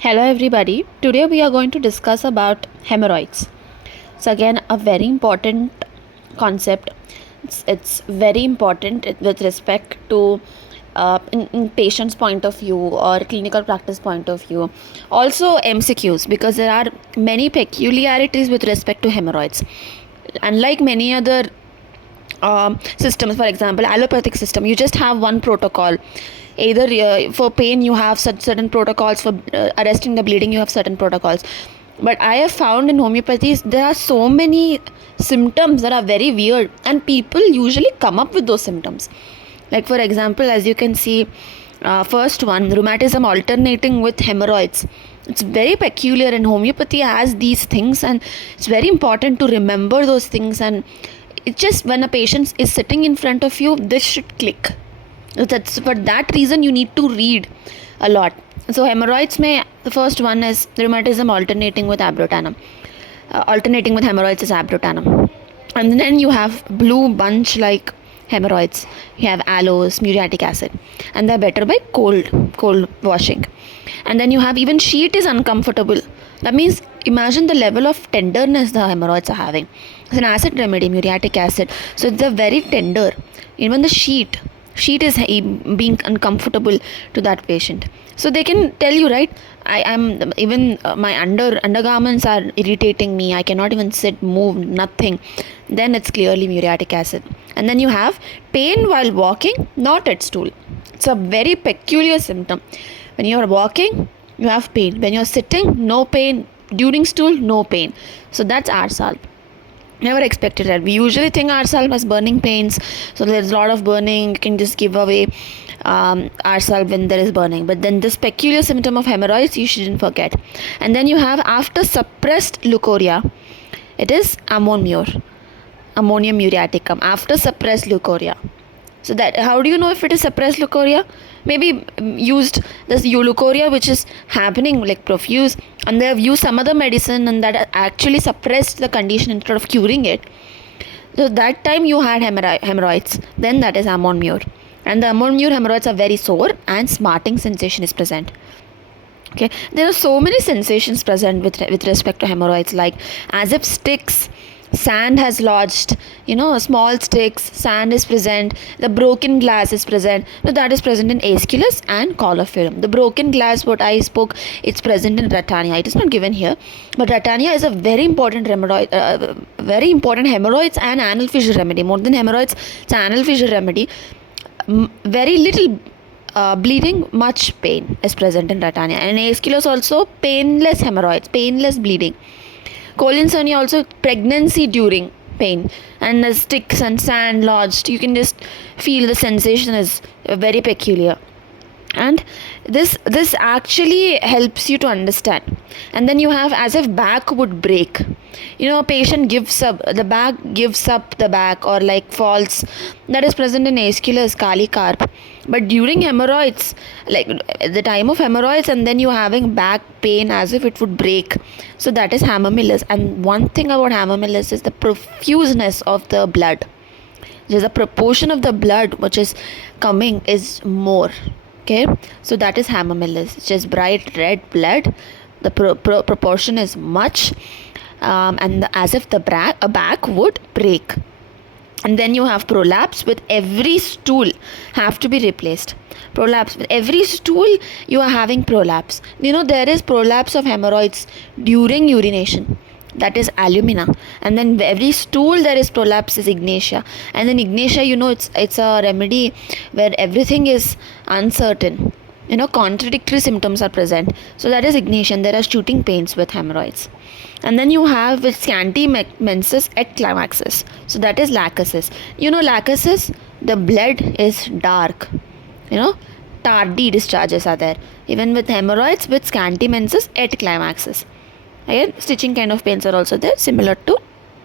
Hello everybody. Today we are going to discuss about hemorrhoids. So again a very important concept. It's very important with respect to in patient's point of view or clinical practice point of view. Also MCQs, because there are many peculiarities with respect to hemorrhoids. Unlike many other systems, for example allopathic system, you just have one protocol. Either for pain you have certain protocols, for arresting the bleeding you have certain protocols, but I have found in homeopathy there are so many symptoms that are very weird and people usually come up with those symptoms. Like for example, as you can see, first one, rheumatism alternating with hemorrhoids. It's very peculiar, and homeopathy has these things, and it's very important to remember those things. And it's just when a patient is sitting in front of you, this should click. That's for that reason you need to read a lot. So hemorrhoids may, the first one is rheumatism alternating with abrotanum. Alternating with hemorrhoids is abrotanum. And then you have blue bunch like hemorrhoids. You have aloes, muriatic acid, and they're better by cold washing. And then you have even sheet is uncomfortable. That means imagine the level of tenderness the hemorrhoids are having. It's an acid remedy, muriatic acid. So it's a very tender. Even the sheet is being uncomfortable to that patient. So they can tell you, right, I am even my undergarments are irritating me, I cannot even sit, move, nothing. Then it's clearly muriatic acid. And then you have pain while walking, not at stool. It's a very peculiar symptom. When you are walking you have pain, when you are sitting no pain, during stool no pain. So that's arsal. Never expected that. We usually think ourselves as burning pains, so there's a lot of burning, you can just give away ourselves when there is burning. But then this peculiar symptom of hemorrhoids you shouldn't forget. And then you have, after suppressed leukorrhea, it is ammonium muriaticum, after suppressed leukorrhea. So that, how do you know if it is suppressed leukorrhea? Maybe used this leukorrhea which is happening like profuse, and they have used some other medicine and that actually suppressed the condition instead of curing it. So that time you had hemorrhoids, then that is ammonium. And the ammonium hemorrhoids are very sore and smarting sensation is present. Okay, there are so many sensations present with respect to hemorrhoids, like as if sticks, sand has lodged, small sticks, sand is present, the broken glass is present. Now that is present in aeschylus and coliform. The broken glass, what I spoke, it's present in ratania. It is not given here, but ratania is a very important hemorrhoids and anal fissure remedy. More than hemorrhoids, it's an anal fissure remedy. Very little bleeding, much pain is present in ratania. And aeschylus also painless hemorrhoids, painless bleeding. Collinsonia also pregnancy during pain, and the sticks and sand lodged, you can just feel the sensation is very peculiar. And this actually helps you to understand. And then you have as if back would break. A patient gives up, the back gives up the back, or like falls. That is present in aeschylus, calicarp. But during hemorrhoids, like at the time of hemorrhoids, and then you having back pain as if it would break. So that is hemorrhoids. And one thing about hemorrhoids is the profuseness of the blood. There's a proportion of the blood which is coming is more. Okay, so that is hemorrhoids. It's just bright red blood. The proportion is much, and as if the back would break. And then you have prolapse, with every stool have to be replaced. Prolapse, with every stool you are having prolapse. There is prolapse of hemorrhoids during urination. That is alumina. And then every stool there is prolapse is ignatia. And then ignatia, it's a remedy where everything is uncertain. Contradictory symptoms are present. So that is ignition. There are shooting pains with hemorrhoids. And then you have with scanty menses at climaxes. So that is lacusis. Lacusis, the blood is dark. Tardy discharges are there. Even with hemorrhoids with scanty menses at climaxes. Again, stitching kind of pains are also there, similar to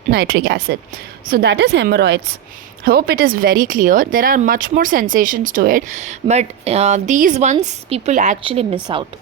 nitric acid. So that is hemorrhoids. Hope it is very clear. There are much more sensations to it, but these ones people actually miss out.